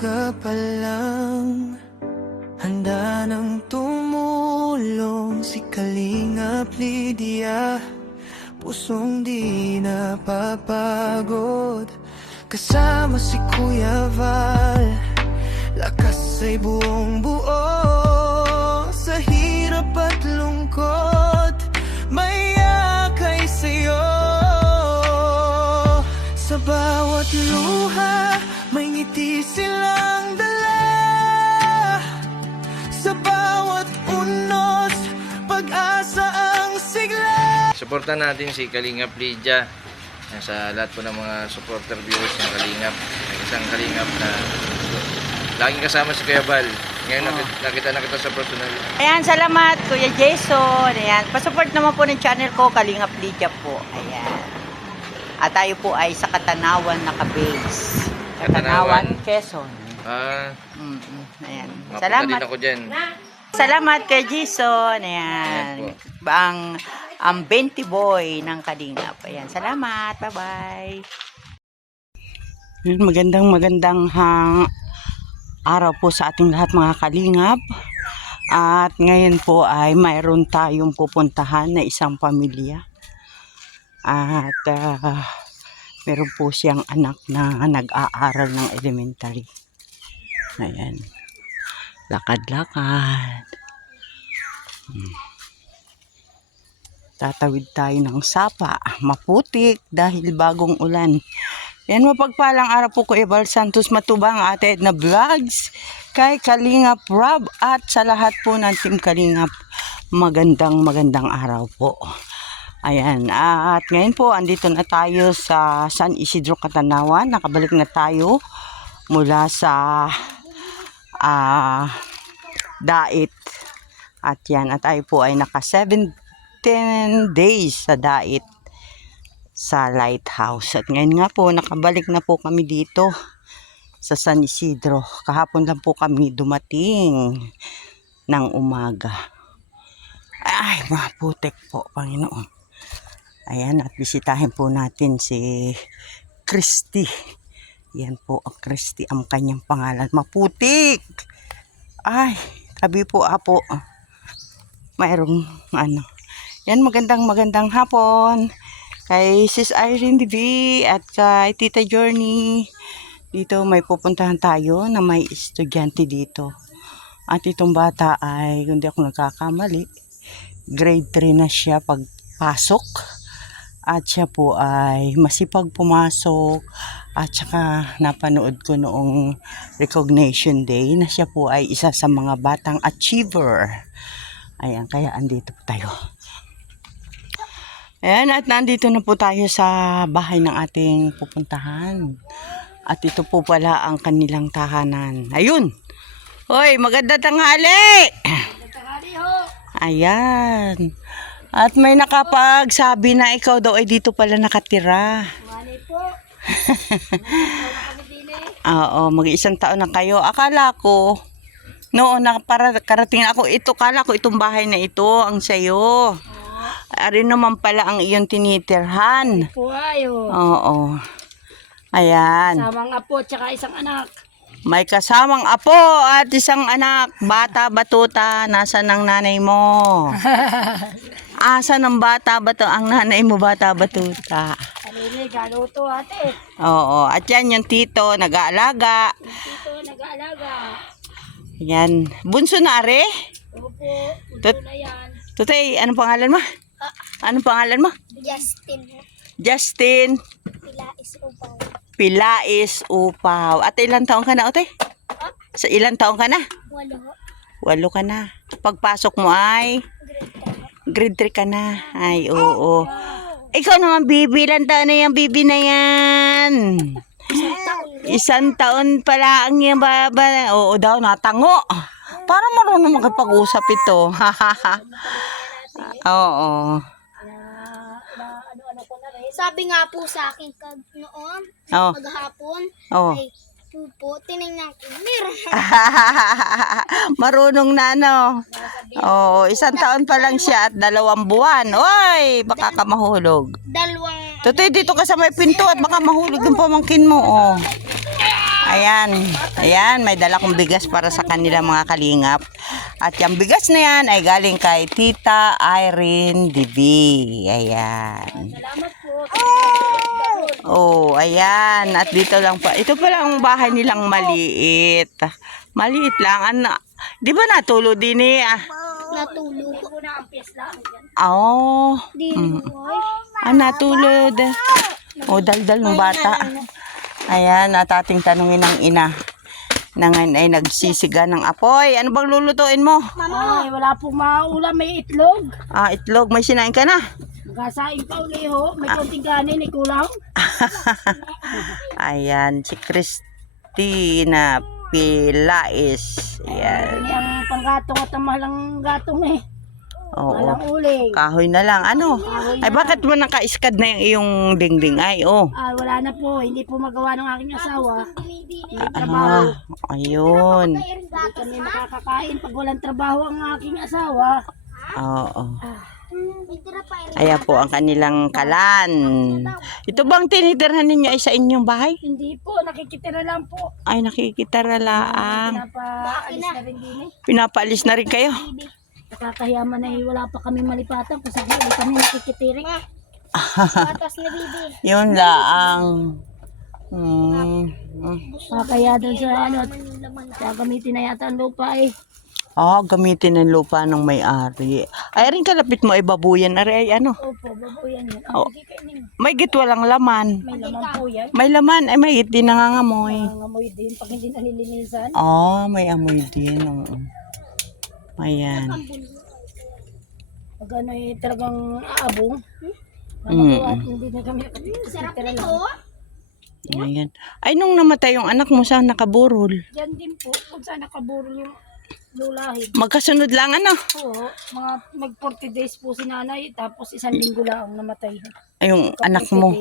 umaga pa lang, handa nang tumulong si Kalingap Lydia. Pusong di napapagod, kasama si Kuya Val. Lakas ay buong buo, sa hirap at lungkot may yakay sa'yo. Sa bawat luha may ngiti silang dala, sa bawat unos pag-asa ang sigla. Suportan natin si Kalingap Lydia sa lahat po ng mga supporter viewers ng Kalingap. Isang Kalingap na laging kasama si Kuya Val. Ngayon nakita na kita sa personal. Ayan, salamat Kuya Jason. Ayan, pasupport naman po ng channel ko, Kalingap Lydia po. Ayan. At tayo po ay sa Katanawan naka-base. Katanawan, Quezon. Ayan. Mapunta Salamat. din ako dyan. Salamat kay Jason. Ayan. Ang 20 boy ng Kalingap. Ayan. Salamat. Bye-bye. Magandang araw po sa ating lahat mga Kalingap. At ngayon po ay mayroon tayong pupuntahan na isang pamilya. At meron po siyang anak na nag-aaral ng elementary. Ayan. Lakad-lakad. Tatawid tayo ng sapa. Maputik dahil bagong ulan. Yan, mapagpalang araw po Kuya Val Santos Matubang, Ate Edna Vlogs, kay Kalingap Rob at sa lahat po ng Team Kalingap. Magandang araw po. Ayan, at ngayon po andito na tayo sa San Isidro, Katanawan. Nakabalik na tayo mula sa Dait. At yan, at tayo po ay naka 17 days sa Dait sa Lighthouse. At ngayon nga po, nakabalik na po kami dito sa San Isidro. Kahapon lang po kami dumating ng umaga. Ay, maputik po, Panginoon. Ayan, at bisitahin po natin si Christy. Yan po ang Christy, ang kanyang pangalan. Maputik! Ay, tabi po apo. Mayroong Yan, magandang hapon. Kay Sis Irene TV at kay Tita Journey. Dito may pupuntahan tayo na may estudyante dito. At itong bata ay, kung di ako nagkakamali, grade 3 na siya pagpasok. At siya po ay masipag pumasok. At saka napanood ko noong recognition day na siya po ay isa sa mga batang achiever. Ayan, kaya andito po tayo. Ayan, at nandito na po tayo sa bahay ng ating pupuntahan. At ito po pala ang kanilang tahanan. Ayun! Hoy, maganda tanghali! Maganda tanghali ho! Ayan. At may nakapagsabi na ikaw daw ay dito pala nakatira. Mali po. Oo, mag-isang taon na kayo. Akala ko, noon na para karating ako ito, akala ko itong bahay na ito ang sayo. Ari naman pala ang iyong tinitirhan. Po ayo. Oo. Ayan. Samang apo tsaka isang anak. May kasamang apo at isang anak. Bata batuta, nasa ng nanay mo? Asa ng bata bato ang nanay mo, bata batuta? Alili, galuto ate. Oo. At yan yung tito, nag-aalaga. Dito nag-aalaga. Yan. Bunso na are? Opo, punto na yan. Tutay, anong pangalan mo? Anong pangalan mo? Justin. Justin Pilais Upaw. Pilais Upaw. At ilang taon ka na, Ote? Sa ilang taon ka na? 8. 8 ka na. Pagpasok mo ay? Grade 3 ka na. Ay, oo. Ikaw naman, bibi. Ilang taon na yung bibi na yan? Isang taon pala ang yung baba. Oo daw, natango. Parang marunong makapag-usap ito. Oo. Sabi nga po sa akin noon, Oh. maghapon, Oh. ay po, tinignan ko, meron. Marunong na, no? Oo, isang taon pa lang siya at 2 buwan. Oy, baka ka mahulog. 2. Tutoy, dito ka sa may pinto at baka mahulog yung pamangkin mo, oh. Ayan. Ayan, may dala kong bigas para sa kanila mga kalingap. At yung bigas na yan ay galing kay Tita Irene DB. Ayan. Salamat po. Oh, ayan. At dito lang pa. Ito pala ang bahay nilang maliit. Maliit lang. Di ba natulo din eh? Natulog. Oh. Di Natulod. Oh, daldal ng bata. Ayan, at ating tanungin ng ina. Na ngayon ay nagsisiga ng apoy. Ano bang lulutuin mo? Ay, wala pong maulam, may itlog. Itlog. May sinain ka na? Magasain pa uli ho, may konting kanin, may kulang. Ayan, si Christina Pilais. Ayan. Yan ang panggatong at ang mahalang gatong eh. Oo. Mahalang uling. Kahoy na lang. Ano? Ay, bakit mo naka-iskad na yung iyong dingding? Ay, oh. Ah, wala na po, hindi po magawa ng aking asawa. May trabaho. Ayun. Hindi kami makakakain pag walang trabaho ang aking asawa. Oo. Ayan po ang kanilang kalan. Ito bang tinitirhan ninyo ay sa inyong bahay? Hindi po, nakikitira lang po. Ay, nakikitara laang. Pinapaalis na rin din eh. Pinapaalis na rin kayo. Nakakahiyaman na wala pa kami malipatan kasi hindi kami nakikitirik. Patas na bibi. Yun laang. Kaya doon sa ano, gagamitin na yata ang lupa eh. Gamitin ang lupa ng may-ari. Ay, rin kalapit mo ay babuyan. Ay, ano? Opo, babuyan yan. Oh. Ang kikainin. May git walang laman. May laman po yan. May laman. Ay, may git din nangangamoy. Nangangamoy din pag hindi nalilinisan. May amoy din. Oo. Ayan. Pag ano eh, talagang aabong. At hindi na kami nakatitira lang. Ayan. Ay, nung namatay yung anak mo, saan nakaburol? Yan din po, kung saan nakaburo yung lulahin. Magkasunod lang, ano? Oo, mga mag 40 days po si nanay, tapos 1 linggo lang namatay. Ay, yung anak mo.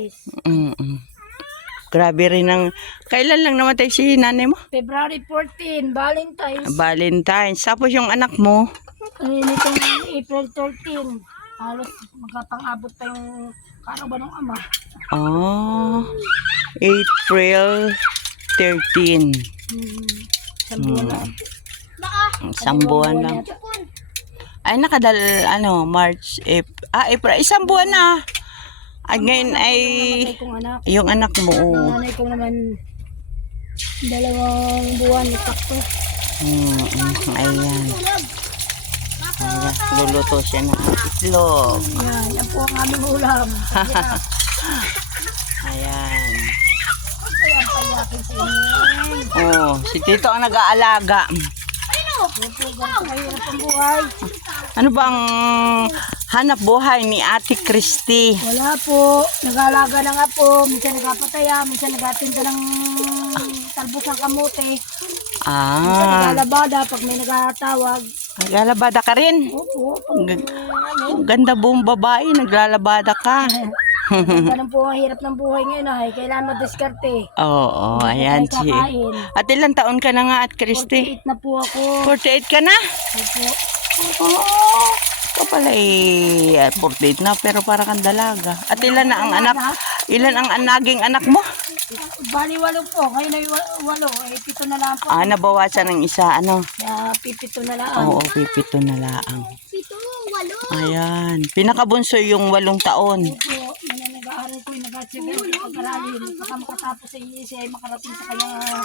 Grabe rin ang... Kailan lang namatay si nanay mo? February 14, Valentine's. Valentine's. Tapos yung anak mo, Nitong April 13, halos magkapang-abot pa yung karawan ng ama. April 13. Isang buwan lang. Isang buwan lang. Ay, March, April. Isang buwan na. At ngayon ay Namatay kong anak. yung anak mo. Ang nanay ko naman 2 buwan sakto. Ayan. Ayan. Luluto siya ng itlog. Yan po ang aming ulam. Ayan. Kaya payakin sa inyo. Si Tito ang nag-aalaga. Mahirap ang buhay. Ano bang hanap buhay ni Ate Christy? Wala po. Nag-aalaga na nga po. Minsan nagpapataya, minsan nagatinda ng talbos ng kamote. Minsan naglalabada pag may nagtatawag. Naglalabada ka rin? Opo. Ang ganda buong babae, naglalabada ka. Ganun po ang hirap ng buhay ngayon ay. Kailangan madiskarte. Oo, ayan Tayo kakain. At ilang taon ka na nga at Christy? 48 na po ako. 48 ka na? Opo. Oo. Ikaw pala 48 na pero para kang dalaga. At ilan na ang anak? Ilan ang naging anak mo? Bali 8 po. Ngayon ay 8. 7 na lang po. Nabawasan ng isa, ano? Kaya 7 na lang. Oo, 7 na laang. 7, 8. Ayan. Pinakabunso yung 8 taon. Opo. Nag-aaral ko yung nag-achieve pag-aralin. Baka makatapos sa inyo siya ay makarating sa kanyang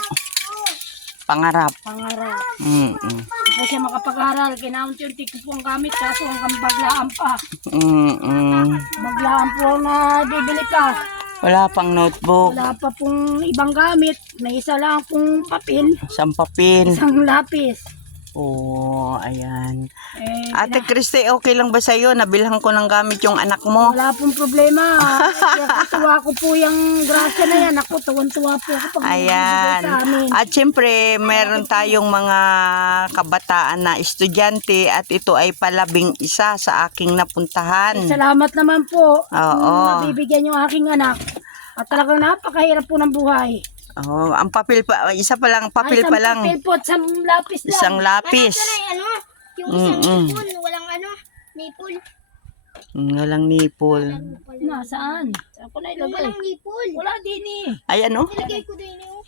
Pangarap. pangarap. Mm-mm. Kasi makapag-aral, kinaunti-unti ko po ang gamit, kaso hanggang baglaan pa. Mm-mm. Baglaan po na bibili pa. Wala pang notebook, Wala pa pong ibang gamit. May isa lang pong papel, isang papel. isang lapis. Oo, ayan. Eh, Ate Christy, okay lang ba sa'yo? Nabilhan ko ng gamit yung anak mo. wala pong problema. Kaya tuwa ko po yung grasya na yan. Ako, tuwan-tuwa po ako pag Ayan. sa amin. At syempre, meron tayong mga kabataan na estudyante at ito ay palabing isa sa aking napuntahan. Salamat naman po. Oo. Mabibigyan yung aking anak. At talagang napakahirap po ng buhay. Ang papel pa, isa pa lang, papel Ay, pa isang lang. papel po at isang lapis lang. Isang lapis. Yung isang nipon, walang nipol. Walang nipol. Nasaan? Saan ko na ilagay? Walang nipol. Wala din eh. Ayan oh. Nilagay ko din yung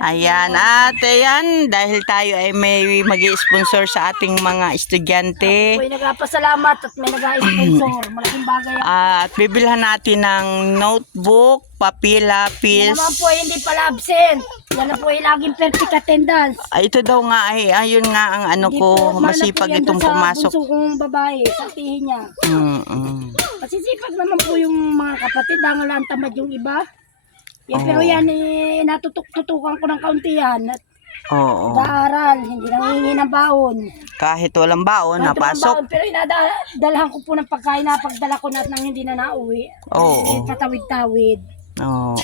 Ayan, at ayan, dahil tayo ay may mag-sponsor sa ating mga estudyante. Ako'y nagpasalamat at may nag-sponsor. Malaking bagay yan. At bibilhan natin ng notebook, papel, Yan lapis. naman po ay hindi pala absent. Yan na po ay laging perfect attendance. Ito daw nga ay, ayun nga ang ano Hindi ko, po, mana masipag po yan itong doon pumasok. Sa bunso kong babae, sa tihin niya. Masisipag naman po yung mga kapatid, ang lang tamad yung iba. Yan, pero yan, natututukan ko ng kaunti yan. At Oo. nag-aaral, hindi nangingi ng baon. Kahit walang baon, Kahit walang napasok. baon, pero inadalhan ko po ng pagkain na pagdala ko na nang hindi na nauwi. Oo. Patawid-tawid. Oo.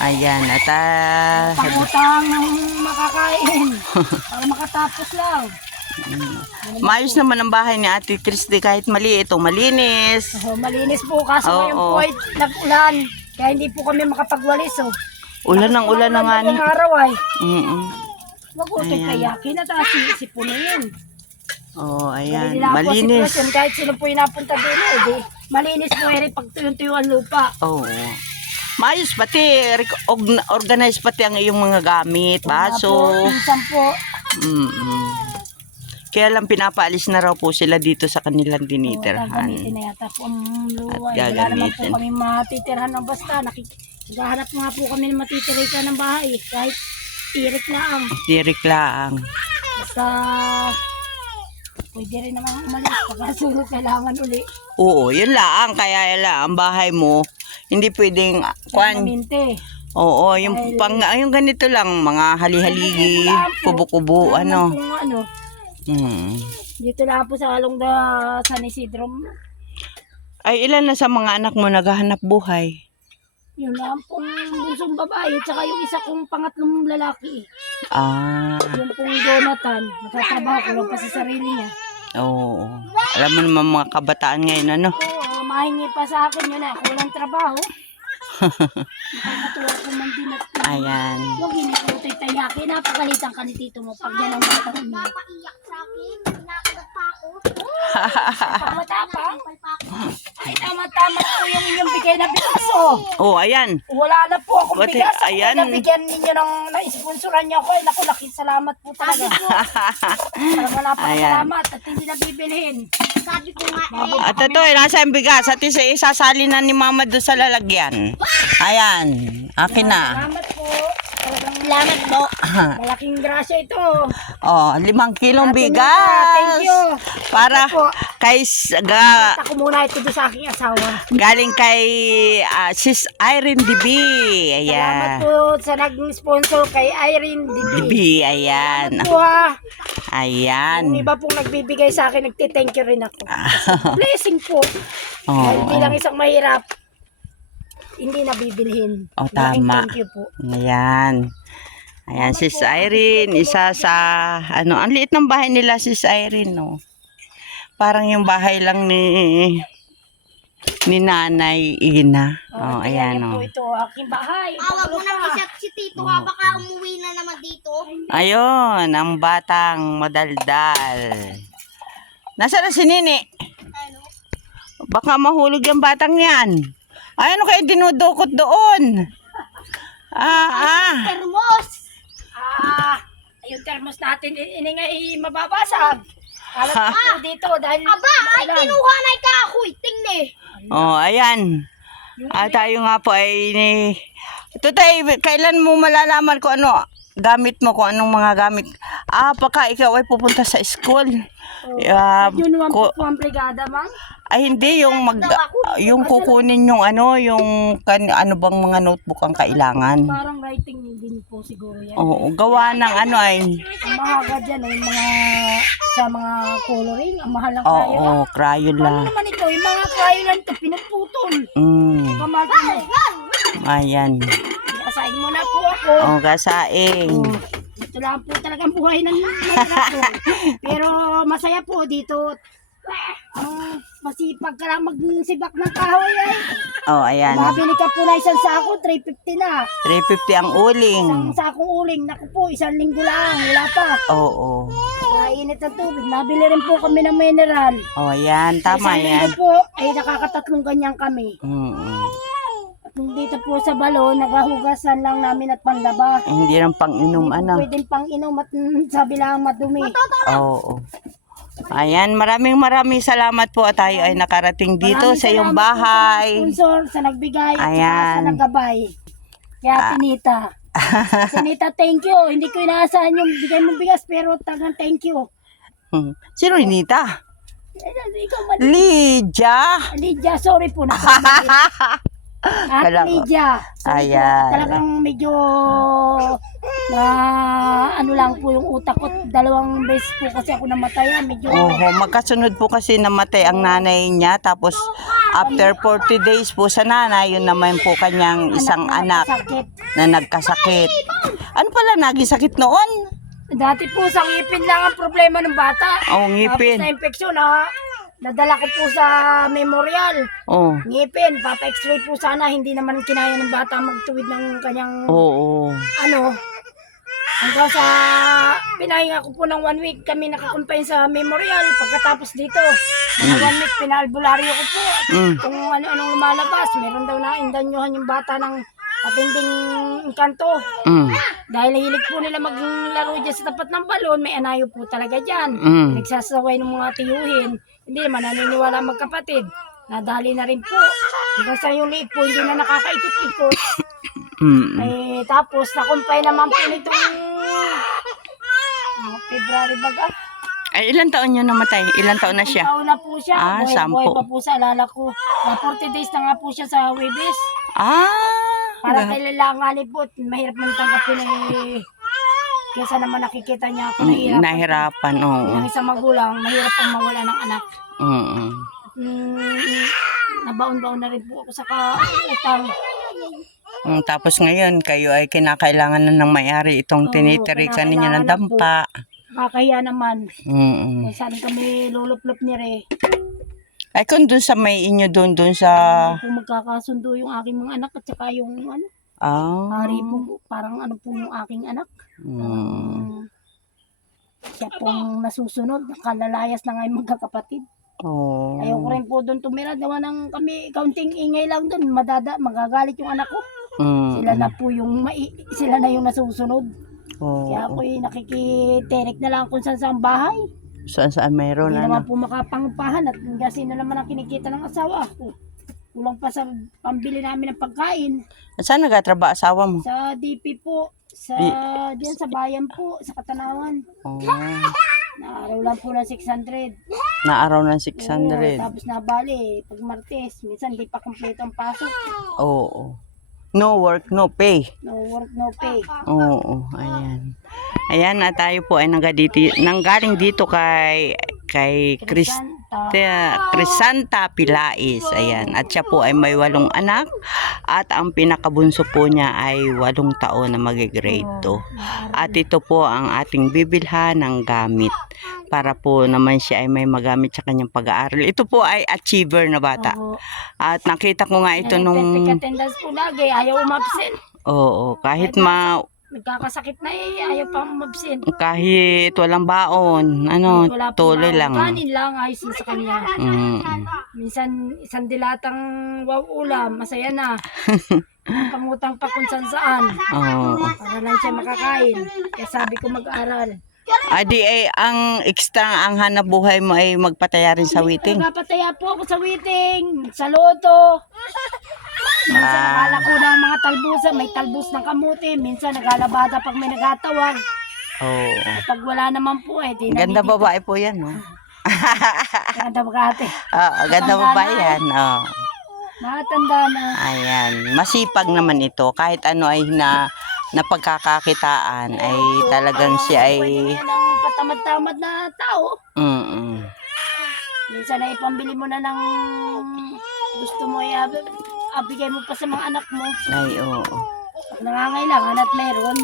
Ayan, at Pangutang ng makakain. Para makatapos lang. maayos naman ang bahay ni Ate Christy kahit maliit o malinis. So, malinis po kaso ngayon Oo. po ay nag-ulan. Kaya hindi po kami makapagwalis. Oh. Ulan ng ulan na nga ni. Ng araw ay. Wag ko Ayan. kayakin at sipo na yun. Oh, ayan. Nila po Malinis. sitwasyon, kahit sino po yung napunta doon, di. Malinis po rin pag tuyong-tuyong lupa. Oo. Maayos pati, organize pati ang iyong mga gamit, baso. Opo, minsan po, Kaya lang pinapaalis na raw po sila dito sa kanilang gagamitin tinitirhan. na yata po ang luway. At Wala naman po gagamitin. kami matitirhan ng basta. Naghahanap nga po kami ng matitirikan ng bahay. Kahit tirik na ang. Tirik lang. Basta, pwede rin naman umalis. Pagkasunod kailangan uli. Oo, yun lang. Kaya lang, ang bahay mo, hindi pwedeng, Permanente. oo, yung, yung ganito lang, mga hali-haligi, kubo-kubo, ano. Kung ano. Dito lang po sa Along San Isidro. Ay, ilan na sa mga anak mo naghahanap buhay? Yun lang pong bunsong babae. Tsaka yung isa kong pangatlong lalaki. Ah, Yung pong Jonathan. Nagtatrabaho ko lang pa sa sarili niya. oo. Alam mo naman mga kabataan ngayon, ano? Oo, mahingi pa sa akin yun eh. Kulang trabaho. Nakakatuwa ko man din at Ayan. huwag hindi ko ito'y tayaki. Napakalitan ka ni tito mo pag yan ang batang umiyak. Napaiyak sa akin. Nakagat pa ako. Pagmatapang. Ay, tama-tama po yung inyong bigay na bigaso. Oh, ayan. Wala na po akong Buti, bigas. ayan. Kung nabigyan ninyo ng na-sponsoran niyo ako, ay naku, laking salamat po talaga. Parang wala pa Ayan. salamat at hindi na bibilhin. Sabi ko nga At ito, nasa yung bigas. At isasali na ni Mama doon sa lalagyan. Ayan. Akin na. Salamat po. Talagang salamat po. malaking grasya ito. Oh, 5 kilong Ate Nita, bigas. thank you. Para Po. kay Ako muna ito doon sa aking asawa. galing kay Sis Irene DB. Salamat Ayan. po sa nag-sponsor kay Irene DB. DB, ayan. Po ha. Ayan. Yung iba pong nagbibigay sa akin, nagti-thank you rin ako. Blessing po. Dahil Oh, bilang isang mahirap, hindi nabibilhin. Oh, Malaking tama. thank you po. ayan. Ayan, Sis Irene, isa sa, ano, ang liit ng bahay nila, Sis Irene, no? Parang yung bahay lang ni Nanay Ina. Oh, ayan, Yan po oh. ito, aking bahay. Awag mo Pangalawa. nang isa si Tito ha. Baka umuwi na naman dito. Ayun, ang batang madaldal. Nasaan na si Nini? Ano? Baka mahulog yung batang yan. Ay, ano kayo dinudukot doon? Termos. Yung thermos natin, iningay mababasag. Alam ko dito dahil Aba, ay maulan. kinuha na kahoy. Tingnan eh. Oh, ayan. Tayo nga po ay ito tayo, kailan mo malalaman kung ano gamit mo, kung anong mga gamit. Pagka ikaw ay pupunta sa school. Yun naman po ang brigada, ma'am. Ay hindi yung yung kukunin yung ano, yung ano bang mga notebook ang kailangan. Parang writing din po siguro yan. Oo, gawa ng ano ay. Ang mahagad yan, yung mga sa mga coloring, ang mahal ng crayon. Oo, crayon Ano lang. naman ito, yung mga crayon lang ito, pinuputol. Kamahal ko na. Ayan. Kasain mo na po ako. Oh, gasaing. Ito lang po talagang buhay ng anak ko. Pero masaya po dito. Masipag ka lang magsibak ng kahoy ay. Oh, ayan. Mabili ka po na isang sako, 350 na. 350 ang uling. Isang sakong uling, naku po, 1 linggo lang, wala pa. Oo. Kainit ang tubig. Nabili rin po kami ng mineral. Oh, ayan. Tama Isang yan. linggo po, ay nakakatatlong ganyan kami. Mm. dito po sa balon, nagahugasan lang namin at panlaba. Hindi lang pang-inom, Hindi po pwedeng pang inom at sabi lang madumi. Oo. Ayan, maraming salamat po at tayo ay nakarating dito Maraming sa iyong salamat po bahay. Sa sponsor, sa nagbigay, at saka Ayan. sa naggabay. Kaya Tinita. Tinita, thank you. Hindi ko inaasahan yung bigay mong bigas, pero tagang thank you. Sino Rinita? Ikaw man. Lydia. Lydia, sorry po. At Kala ko. Lydia. Sorry po, Ayan. talagang medyo na ano lang po yung utak ko. 2 beses po kasi ako namatay. Medyo Oho, magkasunod po kasi namatay ang nanay niya. Tapos after 40 days po sa nanay, yun naman po kanyang isang anak sakit. na nagkasakit. Ano pala naging sakit noon? Dati po sa ngipin lang ang problema ng bata. Oh, ngipin. Tapos na infeksyon ha. Nadala ko po sa memorial. Oh. Ngipin, papa-x-ray po sana. Hindi naman kinaya ng bata magtuwid ng kanyang Oo. ano. Hanggang sa pinahinga ko po ng 1 week kami nakakumpay sa memorial. Pagkatapos dito, mga 1 week pinaalbularyo ko po. Kung ano-anong lumalabas. Meron daw na indanyohan yung bata ng matinding engkanto. Dahil hilig po nila maglaro dyan sa tapat ng balon, may anayo po talaga dyan. Nagsasaway ng mga tiyuhin. Hindi naman naniniwala magkapatid. Nadali na rin po. Hanggang sa yung liit po, hindi na nakakaikot-ikot. Eh, tapos nakumpay naman po nitong February baga. Ay, ilan taon niya namatay? Ilan taon na siya? Taon na po siya. Ah, Buhay 10. pa po sa alala ko. 40 days na nga po siya sa Webis. Parang kailanganin po. Mahirap man tanggapin eh. Kesa naman nakikita niya ako Nahirapan, oo. Yung isang magulang, mahirap pang mawala ng anak. Nabaon-baon na rin po ako sa kautang. Tapos ngayon, kayo ay kinakailangan na ng may-ari itong tinitirikan ninyo ng dampa. Kakahiya naman. Saan kami luluplop ni Re. Ay, kung dun sa may inyo dun sa... Kung magkakasundo yung aking mga anak at saka yung ano, hari po, parang ano po yung aking anak. Siya pong nasusunod, kalalayas na nga yung magkakapatid. Ayoko rin po doon tumira, dawa ng kami, kaunting ingay lang doon, magagalit yung anak ko. Sila na po yung, sila na yung nasusunod. Kaya ako nakikiterek na lang kung saan bahay. Saan mayroon, Hindi naman po makapangupahan at kasi na naman ang kinikita ng asawa ko. Kulang pa sa pambili namin ng pagkain. Saan nagatrabaho asawa mo? Sa DP po, diyan sa bayan po, sa Katanawan. Naaraw lang po ng 600. Naaraw ng 600. Tapos nabali, pag Martes, minsan di pa kumpleto ang pasok. No work, no pay. No work, no pay. Ayan. Ayan na tayo po ay nanggaling dito kay Crisanta Pilais. Ayan. At siya po ay may 8 anak. At ang pinakabunso po niya ay 8 taon na mag-grade 2. At ito po ang ating bibilhan ng gamit. Para po naman siya ay may magamit sa kanyang pag-aaral. Ito po ay achiever na bata. At nakita ko nga ito nung... attendance po lagi, ayaw umabsent. Kahit nagkakasakit na ayaw pa umabsent. Kahit walang baon, tuloy lang. Kanin lang, ayos na sa kanya. Minsan, isang dilatang ulam, masaya na. Pangutang pa kung saan. Para lang siya makakain. Kaya sabi ko mag-aral. Ang extra, ang hanap buhay mo ay magpataya rin sa witing. Nagpataya po ako sa witing, sa loto. Minsan nagalako ng mga talbusan, may talbus ng kamuti. Minsan nagalabada pag may nagatawag. Pag wala naman po di ganda babae po yan, no? Ganda bagate. Ganda babae yan, Matanda na. Ayan, masipag naman ito. Kahit ano ay napagkakakitaan ay talagang siya ay... Pwede yan ang patamad-tamad na tao. Minsan na ipambili mo na ng gusto mo abigay mo pa sa mga anak mo. Ay, Pag nangangailangan at meron.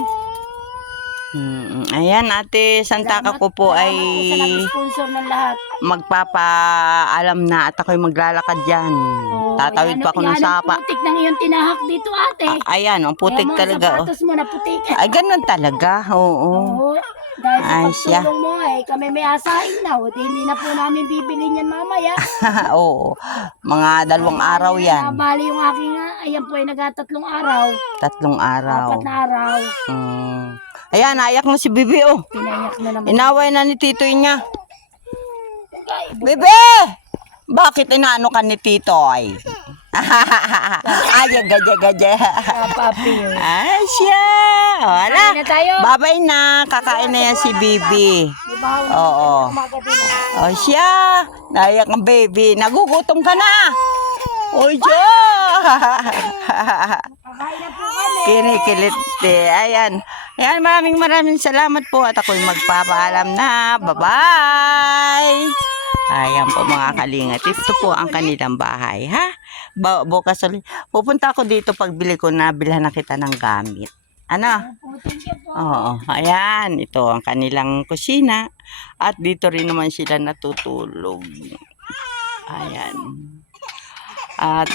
Ayan, Ate Santaka ko po ay Salamat po sa nag-sponsor ng lahat. magpapaalam na at ako'y maglalakad dyan. Tatawid pa ako ng sapa. Putik ng iyong tinahak dito, ate. Ayan, ang putik Kaya mga talaga. Oh. sapatos mo na putik. Ay, ganun talaga. Oo. Oo. Dahil sa Ay, siya. pagtulong mo kami may asahin na. O, di, hindi na po namin bibili niyan mamaya. Oo. Mga 2 araw yan. Nabali yung aking, ayan po ay nagatatlong araw. 3 araw. 4 na araw. Ayan, naiyak na si Bibi, oh. Pinayak na naman. Inaway na ni Titoy niya. Bibi! Bakit inaano ka ni Titoy? Ay, gaja. Papi yun. Ay, siya. Wala. Kain na tayo. Babay na. Kakain na yan si Bibi. Di ba? Oo. Umaga din. Oh, siya. Naiyak ang baby. Nagugutom ka na. Oh, siya. Kakain na po kami. Kinikilit eh. Ayan. Ayan, maraming salamat po. At ako'y magpapaalam na. Bye-bye. Ayan po mga kalingat. Ito po ang kanilang bahay, ha? Bukas ulit. Pupunta ako dito pagbili ko na bilhan na kita ng gamit. Ano? Oo. Ayan. Ito ang kanilang kusina. At dito rin naman sila natutulog. Ayan. At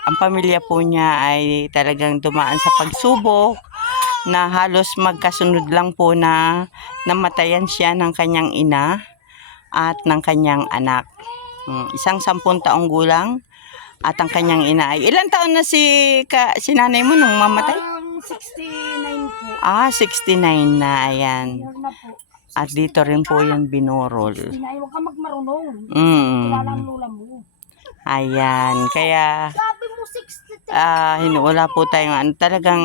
ang pamilya po niya ay talagang dumaan sa pagsubok na halos magkasunod lang po na namatayan siya ng kanyang ina at ng kanyang anak. Isang 10 taong gulang at ang kanyang ina ay ilang taon na si nanay mo nung mamatay? 69 po. 69 na, ayan. Yun na po. At dito rin po yung binorol. Huwag ka magmarunong. Kilala ang lula mo. Ayan, kaya Sabi mo 60. wala po tayong talagang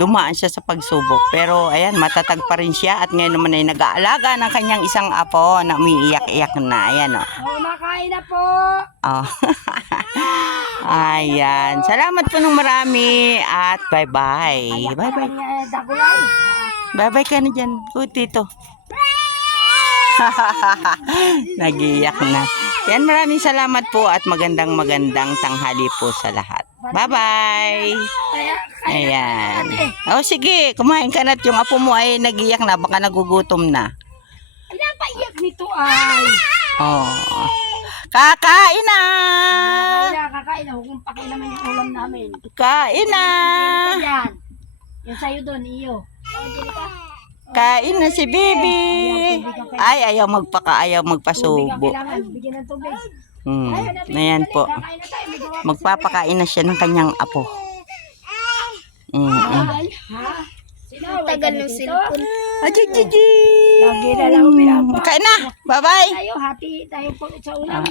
dumaan siya sa pagsubok. Pero ayan, matatag pa rin siya at ngayon naman ay nag-aalaga ng kanyang isang apo na umiiyak-iyak na. Ayan, oh. Nakain na po. Oh. Ayan. Salamat po ng marami at bye-bye. Bye-bye. Dagulay. Bye-bye ka na dyan. Tito. Nagiyak na. Yan, maraming salamat po at magandang tanghali po sa lahat. Bye-bye. Ayan. O sige, kumain ka na at yung apo mo ay nagiyak na. Baka nagugutom na. Ay, napaiyak nito ay. Oh. Kakain na. Kakain na. Huwag mong pakilaman yung ulam namin. Kain na. Yan. Yan sa'yo doon, iyo. Kain na si Bibi. Ay, ayaw magpasubo. Kailangan, bigyan ng tubig. Ayan po. Kakain na tayo. May gawa. Magpapakain na siya ng kanyang apo. Ha? Sinaway Tagal ka ng dito? cellphone. Ajijiji. Lagi na lang pinapa. Kain na. Bye-bye. Tayo, hati tayo po sa ulam.